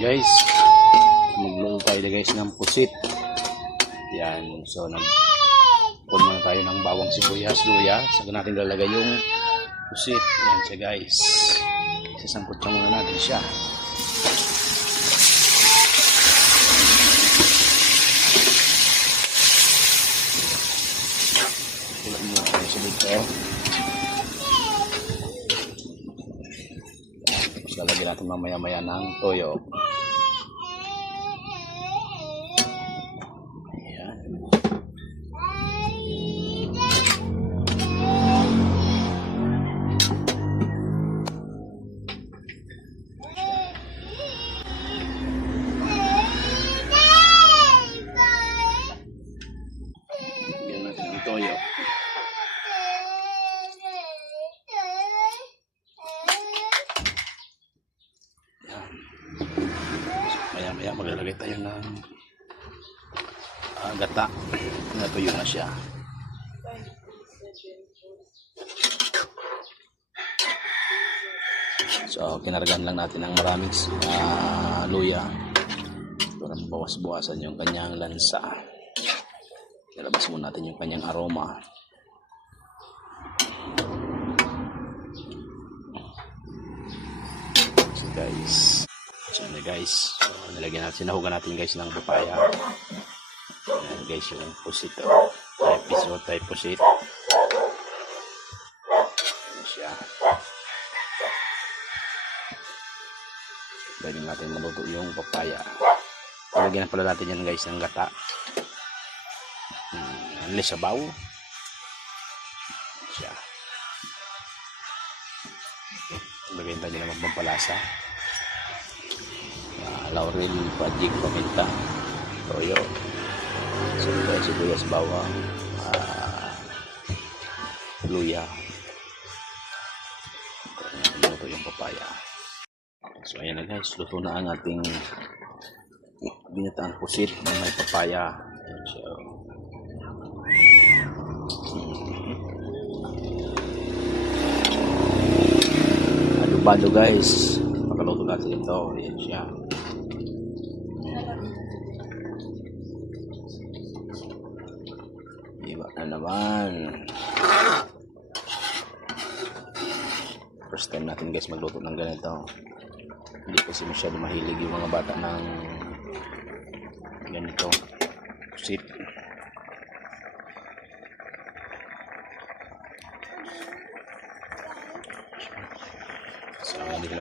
guys, magluto tayo guys ng pusit. Yan, so nagpun muna tayo ng bawang sibuyas, luya. Saka natin lalagay yung pusit. Yan siya guys, sasangkot siya muna natin siya. Kulat muna tayo sa dito. Tapos lalagyan natin mamaya-maya ng toyo. Toyo. Yan. Maya-maya maglalagay tayo ng gata. Natuyo na siya. So, kinargan lang natin ng maraming luya para mabawas-bawasan yung kanyang lansa. Ilabas muna natin yung kanyang aroma. So guys, so nilagyan natin, sinahugan natin guys ng papaya. Ayan guys, yung pusit. Type pusit. Ayan siya. Pwede natin maluto yung papaya. Nilagyan pala natin yan guys ng gata. Sabaw siya. Lagyan tayo ng pampalasa, laurel, pajik, paminta, toyo, sibuyas, bawang, luya. Luto yung papaya. So ayan na guys, luto na ang ating binataang pusit na may papaya. So, adobado guys, makaluto natin ito. Ayan siya. Iba na naman. First time natin guys magluto ng ganito. Hindi kasi masyado mahilig yung mga bata ng ganito pusit.